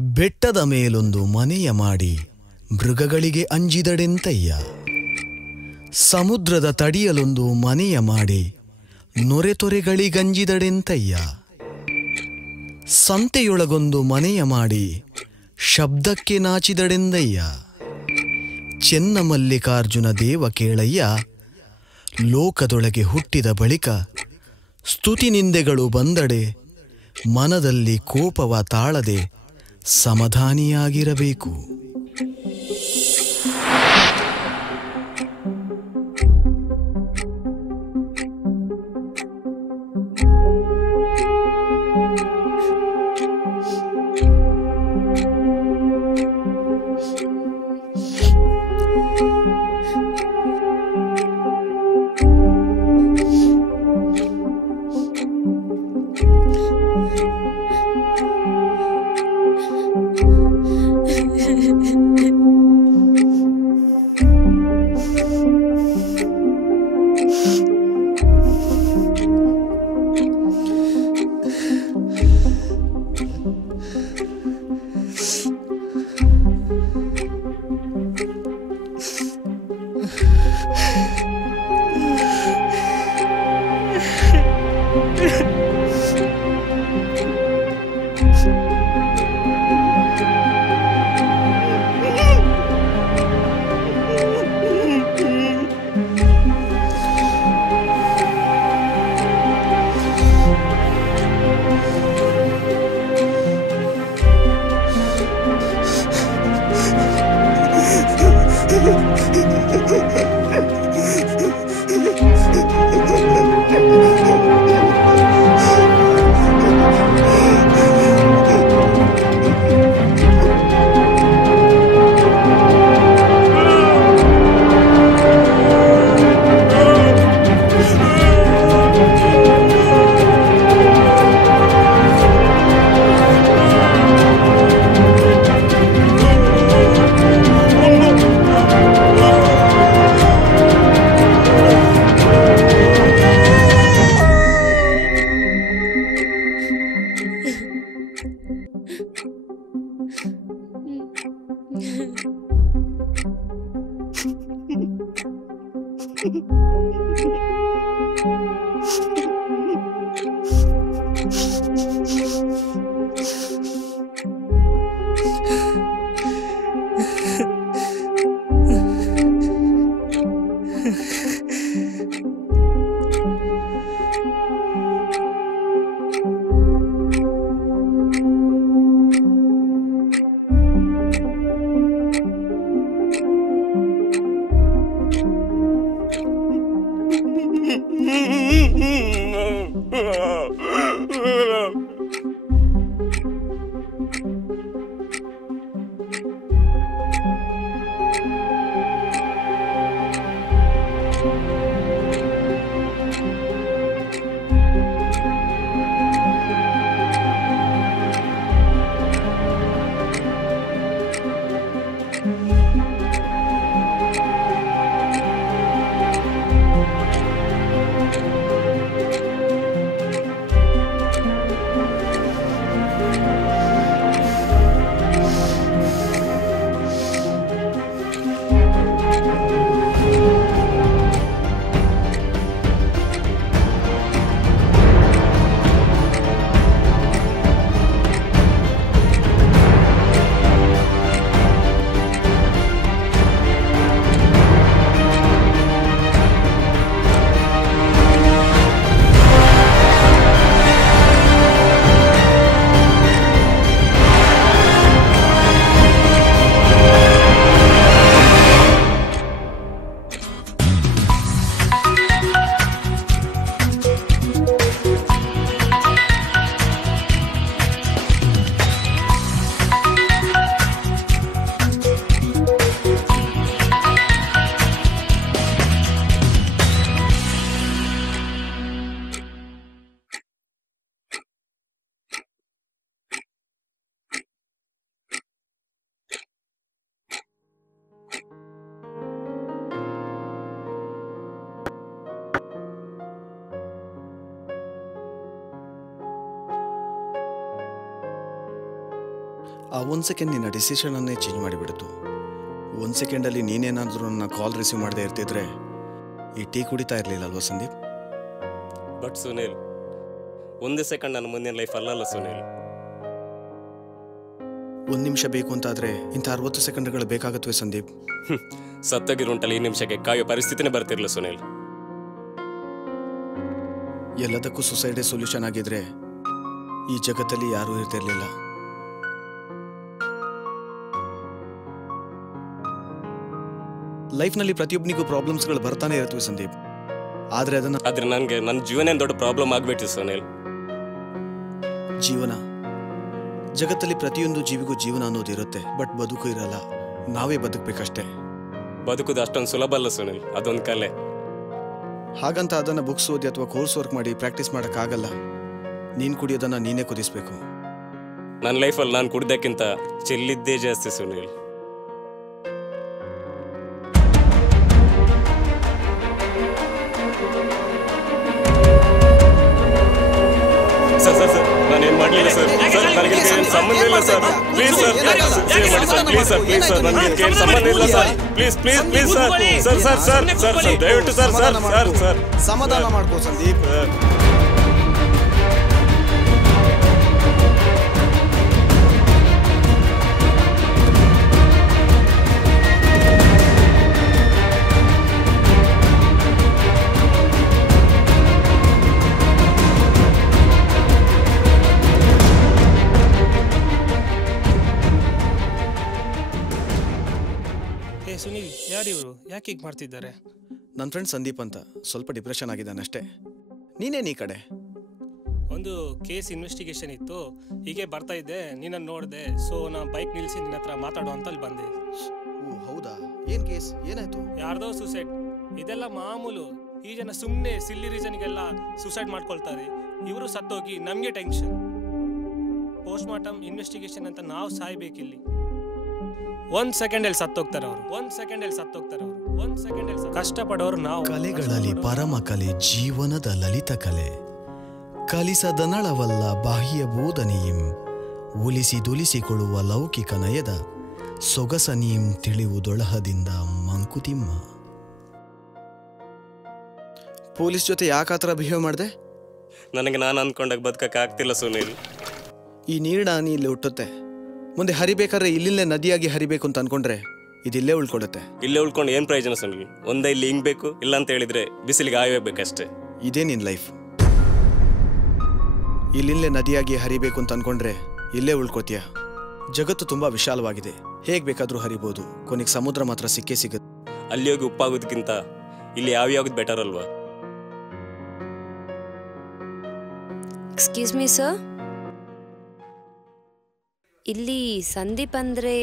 ಬೆಟ್ಟದ ಮೇಲೊಂದು ಮನೆಯ ಮಾಡಿ ಮೃಗಗಳಿಗೆ ಅಂಜಿದಡೆಂತಯ್ಯ. ಸಮುದ್ರದ ತಡಿಯಲೊಂದು ಮನೆಯ ಮಾಡಿ ನೊರೆತೊರೆಗಳಿಗಂಜಿದಡೆಂತಯ್ಯ. ಸಂತೆಯೊಳಗೊಂದು ಮನೆಯ ಮಾಡಿ ಶಬ್ದಕ್ಕೆ ನಾಚಿದಡೆಂದಯ್ಯ. ಚೆನ್ನಮಲ್ಲಿಕಾರ್ಜುನ ದೇವ ಕೇಳಯ್ಯ, ಲೋಕದೊಳಗೆ ಹುಟ್ಟಿದ ಬಳಿಕ ಸ್ತುತಿನಿಂದೆಗಳು ಬಂದಡೆ ಮನದಲ್ಲಿ ಕೋಪವ ತಾಳದೆ ಸಮಾಧಾನಿಯಾಗಿರಬೇಕು. ಆ 1 ಸೆಕೆಂಡ್ ನಿನ್ನ ಡಿಸಿಷನನ್ನೇ ಚೇಂಜ್ ಮಾಡಿಬಿಡ್ತು. 1 ಸೆಕೆಂಡಲ್ಲಿ ನೀನೇನಾದರೂ ನನ್ನ ಕಾಲ್ ರಿಸೀವ್ ಮಾಡದೇ ಇರ್ತಿದ್ರೆ ಈ ಟೀ ಕುಡಿತಾ ಇರಲಿಲ್ಲ ಅಲ್ವಾ ಸಂದೀಪ್? ಬಟ್ ಸುನೀಲ್, 1 ಸೆಕೆಂಡ್ ನನ್ನ ಮುಂದಿನ ಲೈಫ್ ಅಲ್ಲಲ್ಲ ಸುನೀಲ್. 1 ನಿಮಿಷ ಬೇಕು ಅಂತಾದರೆ ಇಂಥ 60 ಸೆಕೆಂಡ್ಗಳು ಬೇಕಾಗತ್ವೆ ಸಂದೀಪ್? ಸತ್ತೋಗಿರುವಂಟಲ್ಲಿ ಈ ನಿಮಿಷಕ್ಕೆ ಕಾಯೋ ಪರಿಸ್ಥಿತಿನೇ ಬರ್ತಿರ್ಲಿಲ್ಲ ಸುನೀಲ್. ಎಲ್ಲದಕ್ಕೂ ಸುಸೈಡೇ ಸೊಲ್ಯೂಷನ್ ಆಗಿದ್ರೆ ಈ ಜಗತ್ತಲ್ಲಿ ಯಾರೂ ಇರ್ತಿರ್ಲಿಲ್ಲ. ಲೈಫ್ನಲ್ಲಿ ಪ್ರತಿಯೊಬ್ಬನಿಗೂ ಪ್ರಾಬ್ಲಮ್ಸ್ಗಳು ಬರ್ತಾನೆ ಇರ್ತವೆ ಸಂದೀಪ್. ಆದ್ರೆ ನನಗೆ ನನ್ನ ಜೀವನ ದೊಡ್ಡ ಪ್ರಾಬ್ಲಮ್ ಆಗ್ಬಿಟ್ಟಿದೆ ಸುನೀಲ್. ಜೀವನ, ಜಗತ್ತಲ್ಲಿ ಪ್ರತಿಯೊಂದು ಜೀವಿಗೂ ಜೀವನ ಅನ್ನೋದು ಇರುತ್ತೆ, ಬಟ್ ಬದುಕು ಇರಲ್ಲ. ನಾವೇ ಬದುಕಬೇಕಷ್ಟೇ. ಬದುಕುದು ಅಷ್ಟೊಂದು ಸುಲಭ ಅಲ್ಲ ಸುನೀಲ್, ಅದೊಂದು ಕಲೆ. ಹಾಗಂತ ಅದನ್ನು ಬುಕ್ಸ್ ಓದಿ ಅಥವಾ ಕೋರ್ಸ್ ವರ್ಕ್ ಮಾಡಿ ಪ್ರಾಕ್ಟೀಸ್ ಮಾಡೋಕ್ಕಾಗಲ್ಲ. ನೀನು ಕುಡಿಯೋದನ್ನ ನೀನೇ ಕುದಿಸ್ಬೇಕು. ನನ್ನ ಲೈಫಲ್ಲಿ ನಾನು ಕುಡ್ದಕ್ಕಿಂತ ಚೆಲ್ಲಿದ್ದೇ ಜಾಸ್ತಿ ಸುನೀಲ್. ನಾನೇನ್ ಮಾಡ್ಲಿಲ್ಲ ಸರ್. ನನಗೆ ಸಂಬಂಧ ಇಲ್ಲ ಸರ್. ಪ್ಲೀಸ್ ಸರ್, ಸೇವ್ ಮಾಡಿ sir. Please sir, please sir, ನನಗೆ ಏನು ಸಂಬಂಧ ಇಲ್ಲ sir. Please please please sir. Sir sir sir sir sir ದಯವಿಟ್ಟು ಸರ್ ಸರ್ ಸರ್ ಸರ್ ಸಮಾಧಾನ ಮಾಡ್ಕೋ ಸಂದೀಪ್. ಸುನೀಲ್, ಯಾರಿವರು? ಯಾಕೆ ಹೀಗೆ ಮಾಡ್ತಿದ್ದಾರೆ? ನನ್ನ ಫ್ರೆಂಡ್ ಸಂದೀಪ್ ಅಂತ, ಸ್ವಲ್ಪ ಡಿಪ್ರೆಷನ್ ಆಗಿದ್ದಾನೆ ಅಷ್ಟೇ. ನೀನೇನು ಈ ಕಡೆ? ಒಂದು ಕೇಸ್ ಇನ್ವೆಸ್ಟಿಗೇಷನ್ ಇತ್ತು, ಹೀಗೆ ಬರ್ತಾ ಇದ್ದೆ, ನಿನ್ನನ್ನು ನೋಡಿದೆ. ಸೊ ನಾ ಬೈಕ್ ನಿಲ್ಲಿಸಿ ನಿನ್ನ ಹತ್ರ ಮಾತಾಡೋ ಅಂತ ಅಲ್ಲಿ ಬಂದೆ. ಓ ಹೌದಾ? ಏನು ಕೇಸ್? ಏನಾಯ್ತು? ಯಾರ್ದೋ ಸುಸೈಡ್. ಇದೆಲ್ಲ ಮಾಮೂಲು. ಈ ಜನ ಸುಮ್ಮನೆ ಸಿಲ್ಲಿ ರೀಸನ್ಗೆಲ್ಲ ಸುಸೈಡ್ ಮಾಡ್ಕೊಳ್ತಾರೆ. ಇವರು ಸತ್ತೋಗಿ ನಮಗೆ ಟೆನ್ಷನ್. ಪೋಸ್ಟ್ ಮಾರ್ಟಮ್ ಇನ್ವೆಸ್ಟಿಗೇಷನ್ ಅಂತ ನಾವು ಸಾಯ್ಬೇಕಿಲ್ಲಿ. 1 ಸೆಕೆಂಡಲ್ಲಿ ಸತ್ತೋಗ್ತಾರೆ ಅವರು. 1 ಸೆಕೆಂಡಲ್ಲಿ ಸತ್ತೋಗ್ತಾರೆ ಅವರು. 1 ಸೆಕೆಂಡಲ್ಲಿ ಕಷ್ಟಪಡೋರು ನಾವು. ಕಲೆಗಳಲ್ಲಿ ಪರಮ ಕಲೆ ಜೀವನದ ಲಲಿತ ಕಲೆ. ಕಲಿಸದನಳವಲ್ಲ ಬಾಹ್ಯ ಬೋಧನೆಯಂ ಒಲಿಸಿದೊಲಿಸಿಕೊಳ್ಳುವ ಲೌಕಿಕ ನಯದ ಸೊಗಸನೀಂ ತಿಳಿಯುವುದೊಳಹದಿಂದ ಮಂಕುತಿಮ್ಮ. ಪೊಲೀಸ್ ಜೊತೆ ಯಾಕೆ ಆ ಥರ ಬಿಹೇವ್ ಮಾಡಿದೆ? ನನಗೆ ನಾನು ಅಂದ್ಕೊಂಡಾಗ ಬದುಕಕ್ಕೆ ಆಗ್ತಿಲ್ಲ ಸುನೀಲ್. ಈ ನೀರಿನ ಇಲ್ಲಿ ಹುಟ್ಟುತ್ತೆ, ಮುಂದೆ ಹರಿಬೇಕಾದ್ರೆ ಇಲ್ಲಿಂದಲೇ ನದಿಯಾಗಿ ಹರಿಬೇಕು ಅಂತ ಅನ್ಕೊಂಡ್ರೆ ಇದಿಲ್ಲೇ ಉಳ್ಕೊಡುತ್ತೆ. ಇಲ್ಲೇ ಉಳ್ಕೊಂಡು ಏನು ಪ್ರಯೋಜನ ಸುನೀಲ್? ಒಂದೇ ಇಲ್ಲಿ ಹಿಂಗ್ಬೇಕು, ಇಲ್ಲ ಅಂತ ಹೇಳಿದ್ರೆ ಬಿಸಿಲಿಗೆ ಆಯಬೇಕಷ್ಟೇ. ಇದೇ ನಿನ್ನ ಲೈಫ್. ಇಲ್ಲಿಂದಲೇ ನದಿಯಾಗಿ ಹರಿಬೇಕು ಅಂತ ಅನ್ಕೊಂಡ್ರೆ ಇಲ್ಲೇ ಉಳ್ಕೋತೀಯ. ಜಗತ್ತು ತುಂಬಾ ವಿಶಾಲವಾಗಿದೆ, ಹೇಗ್ ಬೇಕಾದ್ರೂ ಹರಿಬೋದು. ಕೊನೆಗೆ ಸಮುದ್ರ ಮಾತ್ರ ಸಿಕ್ಕೇ ಸಿಗುತ್ತೆ. ಅಲ್ಲಿ ಹೋಗಿ ಉಪ್ಪಾಗೋದಕ್ಕಿಂತ ಇಲ್ಲಿ ಯಾವ್ಯಾವ್ದು ಬೆಟರ್ ಅಲ್ವಾ? ಎಕ್ಸ್ಕ್ಯೂಸ್ ಮೀ ಸರ್, ಇಲ್ಲಿ ಸಂದೀಪ್ ಅಂದ್ರೆ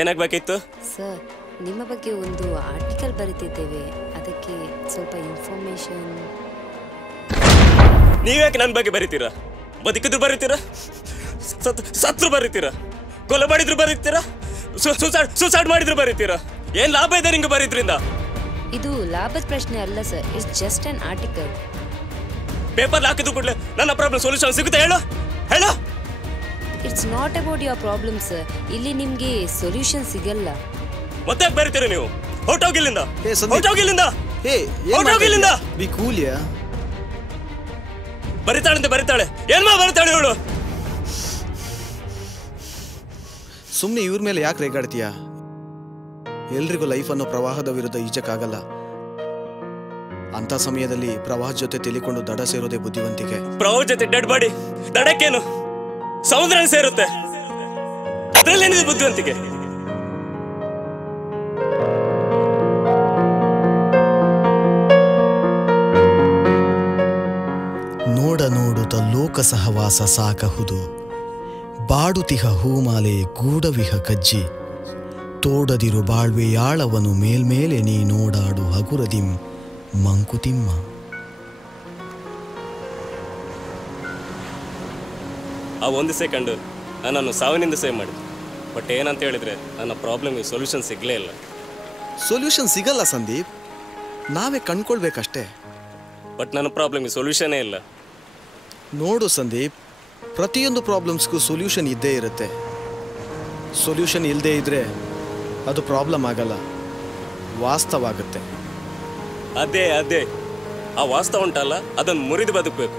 ಏನಾಗಬೇಕಿತ್ತು? ಸರ್, ನಿಮ್ಮ ಬಗ್ಗೆ ಒಂದು ಆರ್ಟಿಕಲ್ ಬರೀತಿದ್ದೇವೆ, ಅದಕ್ಕೆ ಸ್ವಲ್ಪ ಇನ್ಫಾರ್ಮೇಶನ್. ನೀವ್ಯಾಕೆ ನನ್ನ ಬಗ್ಗೆ ಬರೀತೀರಾ? ಬದುಕಿದ್ರು ಬರೀತೀರಾ, ಸತ್ರು ಬರೀತೀರಾ, ಕೊಲೆ ಮಾಡಿದ್ರು ಬರೀತೀರಾ, ಸುಸೈಡ್ ಮಾಡಿದ್ರು ಬರೀತೀರಾ? ಏನ್ ಲಾಭ ಇದೆ ನಿಂಗೆ ಬರೀದ್ರಿಂದ? ಇದು ಲಾಭದ ಪ್ರಶ್ನೆ ಅಲ್ಲ sir, it's just an article. Paper ಹಾಕಿದ್ರು ಕೂಡಲೇ ನನ್ನ ಪ್ರಾಬ್ಲಮ್ ಸೊಲ್ಯೂಷನ್ ಸಿಗುತ್ತೆ ಹೇಳು ಹೇಳು. It's not about your problem sir. ಇಲ್ಲಿ ನಿಮ್ಗೆ ಸೊಲ್ಯೂಷನ್ ಸಿಗಲ್ಲ. ಮತ್ತೆ ಬರೀತೀರಾ ನೀವು? ಹೊರಟೋಗಿಲ್ಲಿಂದ, ಹೇ ಸಂದೀಪ್, ಹೊರಟೋಗಿಲ್ಲಿಂದ, ಹೇ ಹೊರಟೋಗಿಲ್ಲಿಂದ. ಬಿ ಕೂಲ್ಯಾ? ಬರಿತಾಳಂತೆ ಬರಿತಾಳೆ, ಏನ್ಮಾ ಬರಿತಾಳೆ ಇವಳು? ಸುಮ್ಮನೆ ಇವ್ರ ಮೇಲೆ ಯಾಕೆ ರೇಗಾಡ್ತೀಯಾ? ಎಲ್ರಿಗೂ ಲೈಫ್ ಅನ್ನೋ ಪ್ರವಾಹದ ವಿರುದ್ಧ ಈಜಕ್ಕಾಗಲ್ಲ. ಅಂತ ಸಮಯದಲ್ಲಿ ಪ್ರವಾಹ ಜೊತೆ ತಿಳಿಕೊಂಡು ದಡ ಸೇರೋದೇ ಬುದ್ಧಿವಂತಿಕೆ. ಪ್ರವಾಹ ಜೊತೆ ಡೆಡ್ ಬಾಡಿ ದಡಕ್ಕೇನು ಸಮುದ್ರ ಸೇರುತ್ತೆ, ಅದ್ರಲ್ಲೇನಿದೆ ಬುದ್ಧಿವಂತಿಕೆ? ನೋಡ ನೋಡುತ್ತ ಲೋಕ ಸಹವಾಸ ಸಾಕಹುದು, ಬಾಡುತಿಹ ಹೂಮಾಲೆ ಗೂಡವಿಹ ಕಜ್ಜಿ, ತೋಡದಿರು ಬಾಳ್ವೆಯಾಳವನು ಮೇಲ್ಮೇಲೆ ನೀ ನೋಡಾಡು ಹಗುರದಿಂ ಮಂಕುತಿಮ್ಮ. ಆ 1 ಸೆಕೆಂಡ್ ನನ್ನನ್ನು ಸಾವಿನಿಂದ ಸೇವ್ ಮಾಡಿದೆ. ಬಟ್ ಏನಂತ ಹೇಳಿದ್ರೆ ನನ್ನ ಪ್ರಾಬ್ಲಮ್ಗೆ ಸೊಲ್ಯೂಷನ್ ಸಿಗಲೇ ಇಲ್ಲ. ಸೊಲ್ಯೂಷನ್ ಸಿಗಲ್ಲ ಸಂದೀಪ್, ನಾವೇ ಕಂಡ್ಕೊಳ್ಬೇಕಷ್ಟೇ. ಬಟ್ ನನ್ನ ಪ್ರಾಬ್ಲಮ್ಗೆ ಸೊಲ್ಯೂಷನೇ ಇಲ್ಲ. ನೋಡು ಸಂದೀಪ್, ಪ್ರತಿಯೊಂದು ಪ್ರಾಬ್ಲಮ್ಸ್ಗೂ ಸೊಲ್ಯೂಷನ್ ಇದ್ದೇ ಇರುತ್ತೆ. ಸೊಲ್ಯೂಷನ್ ಇಲ್ಲದೆ ಇದ್ದರೆ ಅದು ಪ್ರಾಬ್ಲಮ್ ಆಗಲ್ಲ, ವಾಸ್ತವ ಆಗುತ್ತೆ. ಅದೇ ಅದೇ ಆ ವಾಸ್ತವ ಉಂಟಲ್ಲ, ಅದನ್ನು ಮುರಿದು ಬದುಕಬೇಕು.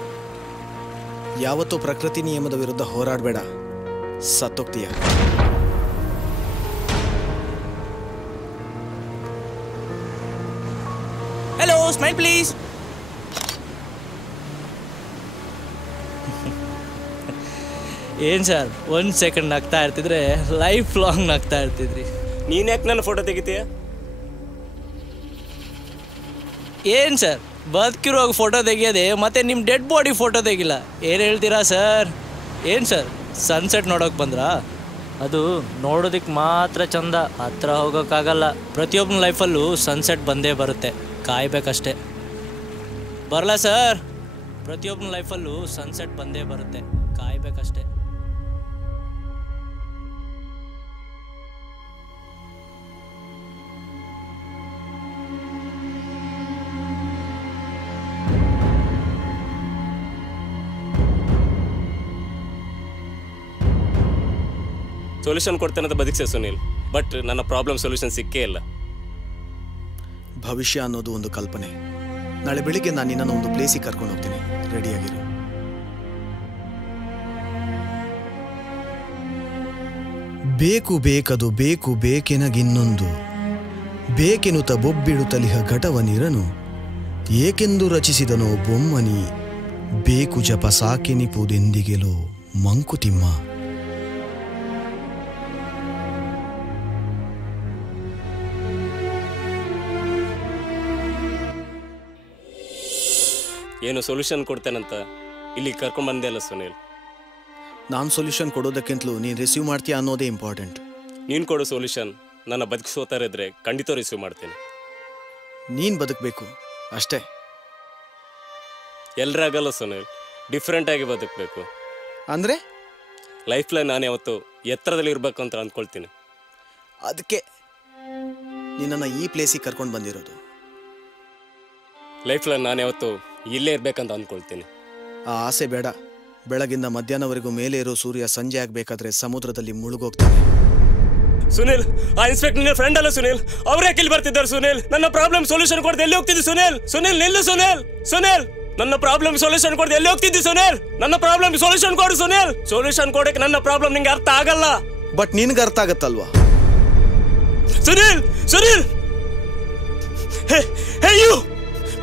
ಯಾವತ್ತೂ ಪ್ರಕೃತಿ ನಿಯಮದ ವಿರುದ್ಧ ಹೋರಾಡಬೇಡ, ಸತ್ತೋಗ್ತೀಯ. Hello, smile please. ಏನು ಸರ್, 1 ಸೆಕೆಂಡ್ ನಗ್ತಾ ಇರ್ತಿದ್ರೆ ಲೈಫ್ ಲಾಂಗ್ ನಗ್ತಾ ಇರ್ತಿದ್ರಿ. ನೀನು ಯಾಕೆ ನನ್ನ ಫೋಟೋ ತೆಗಿತೀಯ? ಏನು ಸರ್, ಬದುಕಿರುವಾಗ ಫೋಟೋ ತೆಗಿಯೋದೆ, ಮತ್ತೆ ನಿಮ್ಮ ಡೆಡ್ ಬಾಡಿ ಫೋಟೋ ತೆಗಿಲ್ಲ. ಏನು ಹೇಳ್ತೀರಾ ಸರ್? ಏನು ಸರ್, ಸನ್ಸೆಟ್ ನೋಡೋಕೆ ಬಂದ್ರಾ? ಅದು ನೋಡೋದಕ್ಕೆ ಮಾತ್ರ ಚಂದ, ಹತ್ರ ಹೋಗೋಕ್ಕಾಗಲ್ಲ. ಪ್ರತಿಯೊಬ್ಬನ ಲೈಫಲ್ಲೂ ಸನ್ಸೆಟ್ ಬಂದೇ ಬರುತ್ತೆ, ಕಾಯ್ಬೇಕಷ್ಟೆ. ಬರಲ್ಲ ಸರ್, ಪ್ರತಿಯೊಬ್ಬನ ಲೈಫಲ್ಲೂ ಸನ್ಸೆಟ್ ಬಂದೇ ಬರುತ್ತೆ, ಕಾಯ್ಬೇಕಷ್ಟೆ. ಸೊಲ್ಯೂಷನ್ ಕೊಡ್ತೇನೆ ಅಂತ ಬದುಕ್ಸೆ ಸುನೀಲ್, ಬಟ್ ನನ್ನ ಪ್ರಾಬ್ಲಮ್ ಸೊಲ್ಯೂಷನ್ ಸಿಕ್ಕೇ ಇಲ್ಲ. ಭವಿಷ್ಯ ಅನ್ನೋದು ಒಂದು ಕಲ್ಪನೆ. ನಾಳೆ ಬೆಳಿಗ್ಗೆ ನಾನು ನಿನ್ನನ್ನು ಒಂದು ಪ್ಲೇಸಿಗೆ ಕರ್ಕೊಂಡು ಹೋಗ್ತೀನಿ, ರೆಡಿಯಾಗಿರು. ಬೇಕು ಬೇಕದು ಬೇಕು ಬೇಕೆನಗಿನ್ನೊಂದು, ಬೇಕೆನುತ ಬೊಬ್ಬಿಡುತ್ತಲಿಹ ಘಟವನಿರನು, ಏಕೆಂದು ರಚಿಸಿದನೋ ಬೊಮ್ಮನಿ, ಬೇಕು ಜಪ ಸಾಕೆನಿಪುದೆಂದಿಗೆಲೋ ಮಂಕುತಿಮ್ಮ. ಏನು ಸೊಲ್ಯೂಷನ್ ಕೊಡ್ತೇನಂತ ಇಲ್ಲಿ ಕರ್ಕೊಂಡು ಬಂದೆ ಅಲ್ಲ ಸುನೀಲ್. ನಾನು ಸೊಲ್ಯೂಷನ್ ಕೊಡೋದಕ್ಕಿಂತಲೂ ನೀನು ರಿಸೀವ್ ಮಾಡ್ತೀಯ ಅನ್ನೋದೇ ಇಂಪಾರ್ಟೆಂಟ್. ನೀನು ಕೊಡೋ ಸೊಲ್ಯೂಷನ್ ನನ್ನ ಬದುಕಿಸೋತಾರ ಇದ್ರೆ ಖಂಡಿತ ರಿಸೀವ್ ಮಾಡ್ತೀನಿ. ನೀನು ಬದುಕಬೇಕು ಅಷ್ಟೇ. ಎಲ್ಲರಾಗಲ್ಲ ಸುನೀಲ್, ಡಿಫ್ರೆಂಟ್ ಆಗಿ ಬದುಕಬೇಕು. ಅಂದರೆ ಲೈಫ್ಲೈ ನಾನು ಯಾವತ್ತು ಎತ್ತರದಲ್ಲಿ ಇರಬೇಕು ಅಂತ ಅಂದ್ಕೊಳ್ತೀನಿ. ಅದಕ್ಕೆ ನಿನ್ನನ್ನು ಈ ಪ್ಲೇಸಿಗೆ ಕರ್ಕೊಂಡು ಬಂದಿರೋದು. ಲೈಫ್ಲೈ ನಾನು ಯಾವತ್ತು ಇಲ್ಲೇ ಇರ್ಬೇಕಂತ ಅಂದ್ಕೊಳ್ತೀನಿ. ಆ ಆಸೆ ಬೇಡ. ಬೆಳಗಿಂದ ಮಧ್ಯಾಹ್ನವರೆಗೂ ಮೇಲೆ ಇರೋ ಸೂರ್ಯ ಸಂಜೆ ಆಗಬೇಕಾದ್ರೆ ಸಮುದ್ರದಲ್ಲಿ ಮುಳುಗೋಗ್ತಾನೆ. ಸುನೀಲ್, ಆ ಇನ್ಸ್ಪೆಕ್ಟರ್ ಫ್ರೆಂಡ್ ಅಲ್ಲ ಸುನೀಲ್, ಅವರೇ ಕಿಲ್ ಬರ್ತಿದ್ದಾರೆ ಸುನೀಲ್. ನನ್ನ ಪ್ರಾಬ್ಲಮ್ ಸೊಲ್ಯೂಷನ್ ಕೊಡದೆ ಎಲ್ಲಿ ಹೋಗ್ತಿದ್ದಿ ಸುನೀಲ್? ಸುನೀಲ್ ನಿಲ್ಲು ಸುನೀಲ್. ಸುನೀಲ್, ನನ್ನ ಪ್ರಾಬ್ಲಮ್ ಸೊಲ್ಯೂಷನ್ ಕೊಡದೆ ಎಲ್ಲಿ ಹೋಗ್ತಿದ್ದಿ ಸುನೀಲ್? ನನ್ನ ಪ್ರಾಬ್ಲಮ್ ಸೊಲ್ಯೂಷನ್ ಕೊಡು ಸುನೀಲ್. ಸೊಲ್ಯೂಷನ್ ಕೊಡಕ್ಕೆ ನನ್ನ ಪ್ರಾಬ್ಲಮ್ ನಿಂಗೆ ಅರ್ಥ ಆಗಲ್ಲ, ಬಟ್ ನಿನ್ಗೆ ಅರ್ಥ ಆಗತ್ತಲ್ವಾ? ಸುನೀಲ್, ಸುನೀಲ್, ಹೇ ಯು,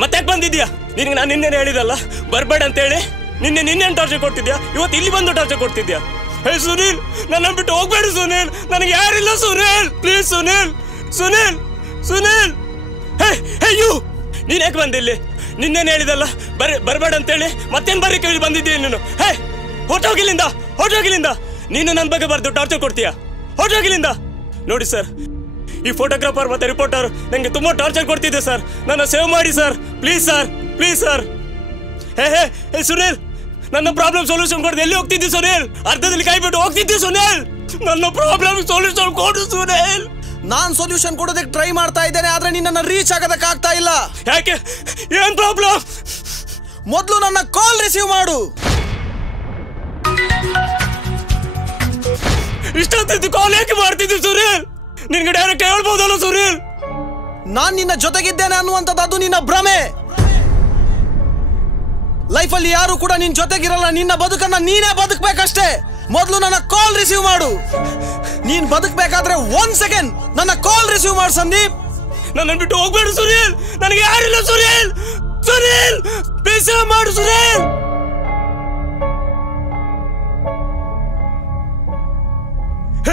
ಮತ್ತೆ ಬಂದಿದ್ಯಾ? ನಿನಗೆ ನಾನು ನಿನ್ನೆ ಹೇಳಿದಲ್ಲ ಬರ್ಬೇಡ ಅಂತ ಹೇಳಿ. ನಿನ್ನೆ ಟಾರ್ಚರ್ ಕೊಡ್ತಿದ್ಯಾ, ಇವತ್ತು ಇಲ್ಲಿ ಬಂದು ಟಾರ್ಚರ್ ಕೊಡ್ತಿದ್ಯಾ? ಹೇ ಸುನೀಲ್, ನನ್ನ ಬಿಟ್ಟು ಹೋಗ್ಬೇಡ ಸುನೀಲ್, ನನಗೆ ಯಾರಿಲ್ಲ Sunil, please Sunil. Sunil, Sunil, hey you, ನೀನ್ ಯಾಕೆ ಬಂದಿಲ್ಲಿ? ನಿನ್ನೇನು ಹೇಳಿದಲ್ಲ ಬರ್ಬೇಡ ಅಂತೇಳಿ, ಮತ್ತೇನು ಬರ್ರಿ ಕೇಳಿ ಬಂದಿದ್ದೀಯ ನೀನು? ಹೇ ಹೊಟ್ಟೋಗಿಲ್ಲಿಂದ, ಹೊಟ್ಟೋಗಿಲ್ಲಿಂದ. ನೀನು ನನ್ನ ಬಗ್ಗೆ ಬರ್ದು ಟಾರ್ಚರ್ ಕೊಡ್ತೀಯಾ? ಹೊಟ್ಟೋಗಿಲ್ಲಿಂದ. ನೋಡಿ ಸರ್, ಈ ಫೋಟೋಗ್ರಾಫರ್ ಮತ್ತೆ ರಿಪೋರ್ಟರ್ ನನಗೆ ತುಂಬಾ ಟಾರ್ಚರ್ ಕೊಡ್ತಿದ್ದೆ ಸರ್. ನನ್ನ ಸೇವ್ ಮಾಡಿ sir, please sir, please sir. Hey Sunil, ನನ್ನ ಪ್ರಾಬ್ಲಮ್ ಸೊಲ್ಯೂಷನ್ ಕೊಡದೆ ಎಲ್ಲಿ ಹೋಗ್ತಿದ್ದಿ ಸುನೀಲ್? ಅರ್ಧದಲ್ಲಿ ಕೈ ಬಿಟ್ಟು ಹೋಗ್ತಿದ್ದಿ ಸುನೀಲ್. ನನ್ನ ಪ್ರಾಬ್ಲಮ್ ಸೊಲ್ಯೂಷನ್ ಕೊಡು ಸುನೀಲ್. ನಾನ್ ಸೊಲ್ಯೂಷನ್ ಕೊಡೋದಕ್ಕೆ ಟ್ರೈ ಮಾಡ್ತಾ ಇದ್ದೇನೆ, ಆದ್ರೆ ನಿನ್ನನ್ನು ರೀಚ್ ಆಗೋದಕ್ಕಾಗ್ತಾ ಇಲ್ಲ. ಯಾಕೆ? ಏನ್ ಪ್ರಾಬ್ಲಮ್? ಮೊದಲು ನನ್ನ ಕಾಲ್ ರಿಸೀವ್ ಮಾಡು. ಇಷ್ಟೊತ್ತಿದ್ದು ಕಾಲ್ ಯಾಕೆ ಮಾಡ್ತಿದ್ದಿ ಸುನೀಲ್? ನಿನ್ಗೆ ಡೈರೆಕ್ಟ್ ಹೇಳ್ಬೋದಲ್ಲ ಸುನೀಲ್? ನಾನ್ ನಿನ್ನ ಜೊತೆಗಿದ್ದೇನೆ ಅನ್ನುವಂಥದ್ದು ಅದು ನಿನ್ನ ಭ್ರಮೆ. ಲೈಫಲ್ಲಿ ಯಾರು ಕೂಡ ನಿನ್ ಜೊತೆಗಿರಲ್ಲ. ನಿನ್ನ ಬದುಕನ್ನ ನೀನೇ ಬದುಕಬೇಕಷ್ಟೇ. ಮೊದಲು ನನ್ನ ಕಾಲ್ ರಿಸೀವ್ ಮಾಡು. ನೀನ್ ಬದುಕಬೇಕಾದ್ರೆ 1 ಸೆಕೆಂಡ್ ನನ್ನ ಕಾಲ್ ರಿಸೀವ್ ಮಾಡು ಸಂದೀಪ್. ನನ್ನ ಬಿಟ್ಟು ಹೋಗ್ಬೇಡ ಸುನೀಲ್, ನನಗೆ ಯಾರಿಲ್ಲ ಸುನೀಲ್. ಸುನೀಲ್, ಪ್ಲೀಸ್ ಮಾಡು ಸುನೀಲ್.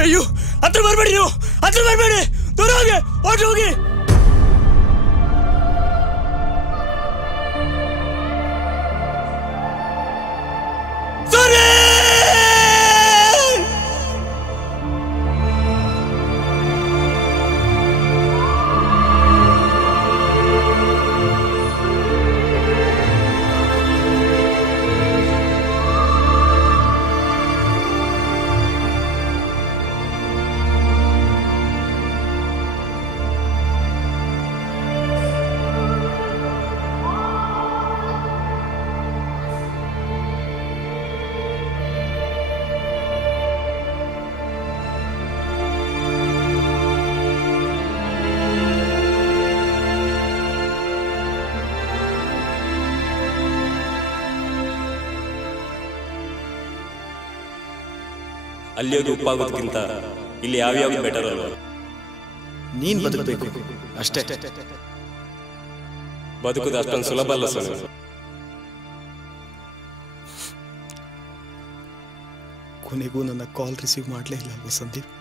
ಅಯ್ಯೋ, ಹತ್ರ ಬರ್ಬೇಡಿ ನೀವು, ಹತ್ರ ಬರ್ಬೇಡಿ, ದೂರ ಹೋಗಿ, ಹೊರಟು ಹೋಗಿ. ಅಲ್ಲಿ ಹೋಗಿ ಉಪ್ಪಾಗೋದಕ್ಕಿಂತ ಇಲ್ಲಿ ಯಾವ್ಯಾವ ಬೆಟರ್ ಅಲ್ವಾ? ನೀನ್ ಬದುಕಬೇಕು ಅಷ್ಟೇ. ಬದುಕುದು ಅಷ್ಟೊಂದು ಸುಲಭ ಅಲ್ಲ ಸುನಿಲ್. ಕೊನೆಗೂ ನನ್ನ ಕಾಲ್ ರಿಸೀವ್ ಮಾಡಲೇ ಇಲ್ಲ ಅಲ್ವಾ ಸಂದೀಪ್?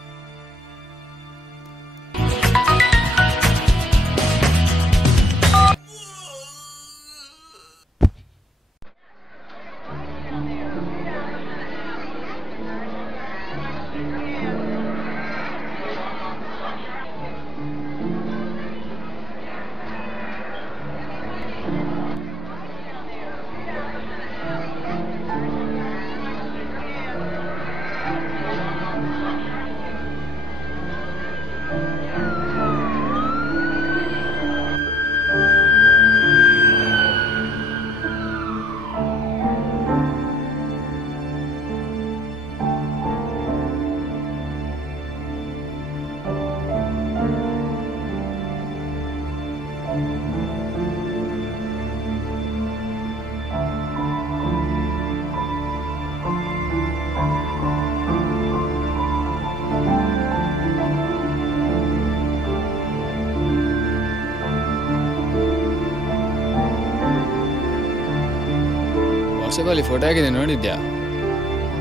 ವಾಟ್ಸಪ್ಪಲ್ಲಿ ಫೋಟೋ ಹಾಕಿದೆ, ನೋಡಿದ್ಯಾ?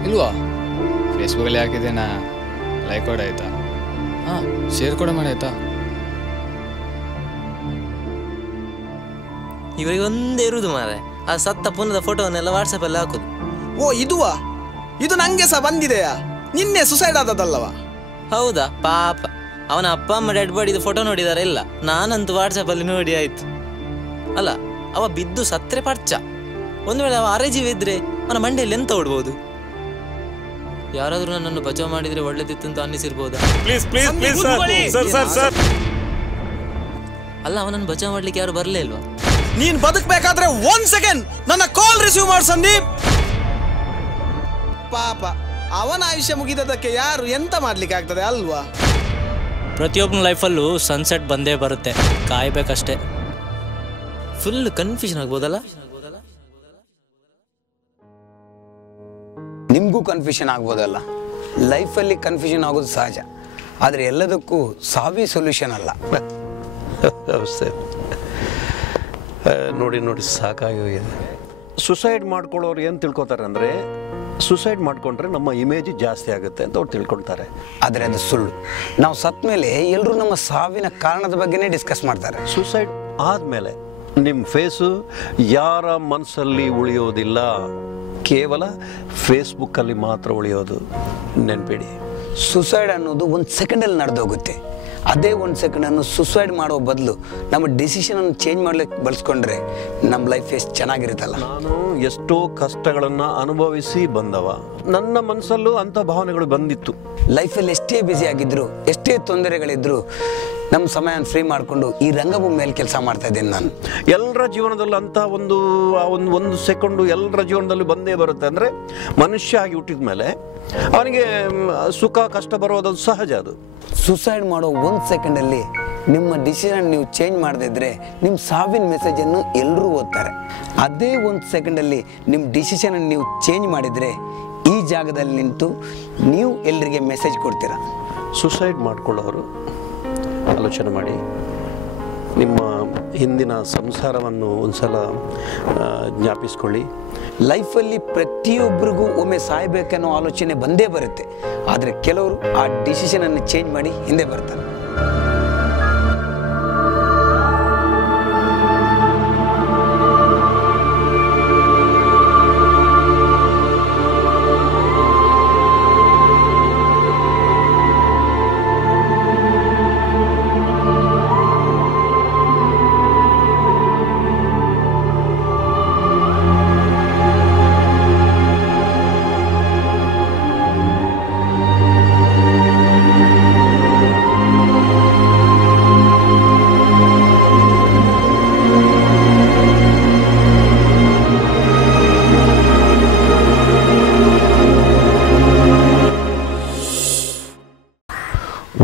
ಇಲ್ವಾ? ಫೇಸ್ಬುಕ್ಕಲ್ಲಿ ಹಾಕಿದ್ದೇನಾ? ಲೈಕ್ ಕೂಡ ಆಯ್ತಾ? ಹಾಂ, ಶೇರ್ ಕೂಡ ಮಾಡಾಯ್ತಾ? ಇವರಿಗೆ ಒಂದೇ ಇರುವುದು ಮಾರೆ, ಆ ಸತ್ತ ಪುನದ ಫೋಟೋವನ್ನೆಲ್ಲ ವಾಟ್ಸಪ್ಪಲ್ಲಿ ಹಾಕೋದು. ಓ ಇದುವಾ? ಇದು ನಂಗೆ ಸಹ ಬಂದಿದೆಯಾ? ನಿನ್ನೆ ಸುಸೈಡ್ ಆದದಲ್ಲವಾ? ಹೌದಾ? ಪಾಪ, ಅವನ ಅಪ್ಪ ಅಮ್ಮ ಡೆಡ್ ಬಾಡಿದ ಫೋಟೋ ನೋಡಿದಾರೆ ಇಲ್ಲ? ನಾನಂತೂ ವಾಟ್ಸಪ್ಪಲ್ಲಿ ನೋಡಿ ಆಯ್ತು. ಅಲ್ಲ, ಅವ ಬಿದ್ದು ಸತ್ರೆ ಪರ್ಚ. ಒಂದು ವೇಳೆ ಅವ ಅರೆಜೀವಿದ್ರೆ ಅವನ ಮಂಡೆಯಲ್ಲಿ ಎಂತ ಓಡ್ಬೋದು? ಯಾರಾದ್ರೂ ನನ್ನನ್ನು ಬಚಾವ್ ಮಾಡಿದ್ರೆ ಒಳ್ಳೇದಿತ್ತು ಅಂತ ಅನ್ನಿಸಿರ್ಬೋದಾ? Please please please sir. ಅಲ್ಲ, ಅವನನ್ನು ಬಚಾವ್ ಮಾಡ್ಲಿಕ್ಕೆ ಯಾರು ಬರಲೇ ಇಲ್ವಾ? ನೀನ್ ಬದುಕಬೇಕಾದ್ರೆ 1 ಸೆಕೆಂಡ್ ನನ್ನ ಕಾಲ್ ರಿಸೀವ್ ಮಾಡು ಸಂದೀಪ್. ಪಾಪ, ಅವನ ಆಯುಷ್ಯ ಮುಗಿದದಕ್ಕೆ ಯಾರು ಎಂತ ಮಾಡ್ಲಿಕ್ಕೆ ಆಗ್ತದೆ ಅಲ್ವಾ? ಪ್ರತಿಯೊಬ್ಬನ ಲೈಫಲ್ಲೂ ಸನ್ಸೆಟ್ ಬಂದೇ ಬರುತ್ತೆ, ಕಾಯ್ಬೇಕಷ್ಟೇ. ಫುಲ್ ಕನ್ಫ್ಯೂಷನ್ ಆಗ್ಬೋದಲ್ಲ? ನಿಮಗೂ ಕನ್ಫ್ಯೂಷನ್ ಆಗ್ಬೋದಲ್ಲ. ಲೈಫಲ್ಲಿ ಕನ್ಫ್ಯೂಷನ್ ಆಗೋದು ಸಹಜ, ಆದರೆ ಎಲ್ಲದಕ್ಕೂ ಸಾವೇ ಸೊಲ್ಯೂಷನ್ ಅಲ್ಲ. ನೋಡಿ ಸಾಕಾಗಿ ಹೋಗಿದೆ. ಸುಸೈಡ್ ಮಾಡ್ಕೊಳ್ಳೋರು ಏನು ತಿಳ್ಕೊತಾರೆ ಅಂದರೆ, ಸುಸೈಡ್ ಮಾಡ್ಕೊಂಡ್ರೆ ನಮ್ಮ ಇಮೇಜ್ ಜಾಸ್ತಿ ಆಗುತ್ತೆ ಅಂತ ಅವ್ರು ತಿಳ್ಕೊಳ್ತಾರೆ. ಆದರೆ ಅದು ಸುಳ್ಳು. ನಾವು ಸತ್ತ ಮೇಲೆ ಎಲ್ಲರೂ ನಮ್ಮ ಸಾವಿನ ಕಾರಣದ ಬಗ್ಗೆನೇ ಡಿಸ್ಕಸ್ ಮಾಡ್ತಾರೆ. ಸುಸೈಡ್ ಆದಮೇಲೆ ನಿಮ್ಮ ಫೇಸು ಯಾರ ಮನಸ್ಸಲ್ಲಿ ಉಳಿಯೋದಿಲ್ಲ, ಕೇವಲ ಫೇಸ್ಬುಕ್ಕಲ್ಲಿ ಮಾತ್ರ ಉಳಿಯೋದು. ನೆನ್ಪಿಡಿ, ಸುಸೈಡ್ ಅನ್ನೋದು 1 ಸೆಕೆಂಡಲ್ಲಿ ನಡೆದೋಗುತ್ತೆ. ಅದೇ 1 ಸೆಕೆಂಡನ್ನು ಸುಸೈಡ್ ಮಾಡೋ ಬದಲು ನಮ್ಮ ಡಿಸಿಷನನ್ನು ಚೇಂಜ್ ಮಾಡ್ಲಿಕ್ಕೆ ಬಳಸ್ಕೊಂಡ್ರೆ ನಮ್ಮ ಲೈಫ್ ಎಷ್ಟು ಚೆನ್ನಾಗಿರುತ್ತಲ್ಲ. ನಾನು ಎಷ್ಟೋ ಕಷ್ಟಗಳನ್ನು ಅನುಭವಿಸಿ ಬಂದವ, ನನ್ನ ಮನಸ್ಸಲ್ಲೂ ಅಂಥ ಭಾವನೆಗಳು ಬಂದಿತ್ತು. ಲೈಫಲ್ಲಿ ಎಷ್ಟೇ ಬ್ಯುಸಿ ಆಗಿದ್ರು, ಎಷ್ಟೇ ತೊಂದರೆಗಳಿದ್ರು, ನಮ್ಮ ಸಮಯನ ಫ್ರೀ ಮಾಡಿಕೊಂಡು ಈ ರಂಗಭೂಮಿ ಮೇಲೆ ಕೆಲಸ ಮಾಡ್ತಾ ಇದ್ದೀನಿ ನಾನು. ಎಲ್ಲರ ಜೀವನದಲ್ಲಿ ಅಂತ ಒಂದು ಸೆಕೆಂಡು ಎಲ್ಲರ ಜೀವನದಲ್ಲಿ ಬಂದೇ ಬರುತ್ತೆ. ಅಂದರೆ ಮನುಷ್ಯ ಆಗಿ ಹುಟ್ಟಿದ ಮೇಲೆ ಅವನಿಗೆ ಸುಖ ಕಷ್ಟ ಬರೋದು ಸಹಜ. ಅದು ಸುಸೈಡ್ ಮಾಡೋ 1 ಸೆಕೆಂಡಲ್ಲಿ ನಿಮ್ಮ ಡಿಸಿಷನ್ ನೀವು ಚೇಂಜ್ ಮಾಡದಿದ್ರೆ ನಿಮ್ಮ ಸಾವಿನ ಮೆಸೇಜನ್ನು ಎಲ್ಲರೂ ಓದ್ತಾರೆ. ಅದೇ 1 ಸೆಕೆಂಡಲ್ಲಿ ನಿಮ್ಮ ಡಿಸಿಷನನ್ನು ನೀವು ಚೇಂಜ್ ಮಾಡಿದರೆ ಈ ಜಾಗದಲ್ಲಿ ನಿಂತು ನೀವು ಎಲ್ಲರಿಗೆ ಮೆಸೇಜ್ ಕೊಡ್ತೀರಾ. ಸುಸೈಡ್ ಮಾಡ್ಕೊಳ್ಳೋರು ಆಲೋಚನೆ ಮಾಡಿ, ನಿಮ್ಮ ಹಿಂದಿನ ಸಂಸಾರವನ್ನು ಒಂದ್ಸಲ ಜ್ಞಾಪಿಸ್ಕೊಳ್ಳಿ. ಲೈಫಲ್ಲಿ ಪ್ರತಿಯೊಬ್ಬರಿಗೂ ಒಮ್ಮೆ ಸಾಯಬೇಕನ್ನೋ ಆಲೋಚನೆ ಬಂದೇ ಬರುತ್ತೆ, ಆದರೆ ಕೆಲವರು ಆ ಡಿಸಿಷನನ್ನು ಚೇಂಜ್ ಮಾಡಿ ಹಿಂದೆ ಬರ್ತಾರೆ.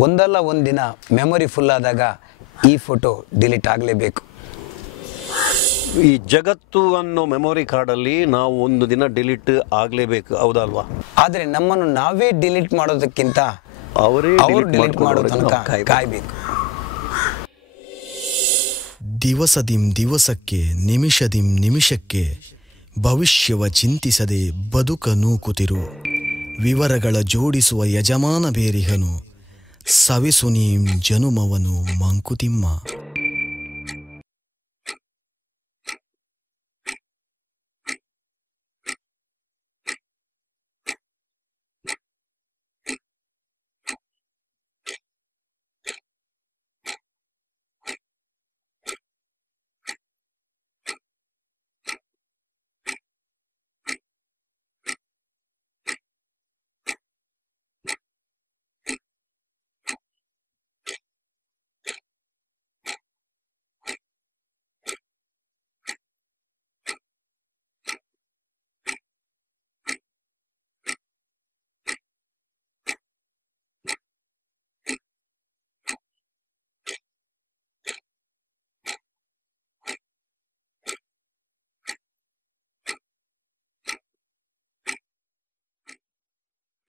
ಒಂದಲ್ಲ ಒಂದಿನ ಮೆಮೊರಿ ಫುಲ್ ಆದಾಗ ಈ ಫೋಟೋ ಡಿಲೀಟ್ ಆಗಲೇಬೇಕು. ಈ ಜಗತ್ತು ಅನ್ನೋ ಮೆಮೊರಿ ಕಾರ್ಡಲ್ಲಿ ನಾವು ಒಂದು ದಿನ ಡಿಲೀಟ್ ಆಗಲೇಬೇಕು, ಹೌದಲ್ವಾ? ಆದರೆ ನಮ್ಮನ್ನು ನಾವೇ ಡಿಲೀಟ್ ಮಾಡೋದಕ್ಕಿಂತ ಅವರು ಡಿಲೀಟ್ ಮಾಡೋ ತನಕ ಕಾಯ್ಬೇಕು. ದಿವಸದಿಂ ದಿವಸಕ್ಕೆ ನಿಮಿಷದಿಂ ನಿಮಿಷಕ್ಕೆ ಭವಿಷ್ಯವ ಚಿಂತಿಸದೆ ಬದುಕ ನೂಕುತಿರು. ವಿವರಗಳ ಜೋಡಿಸುವ ಯಜಮಾನ ಬೇರಿಹನು, ಸವಿಸು ನೀಂ ಜನುಮವನು ಮಂಕುತಿಮ್ಮ.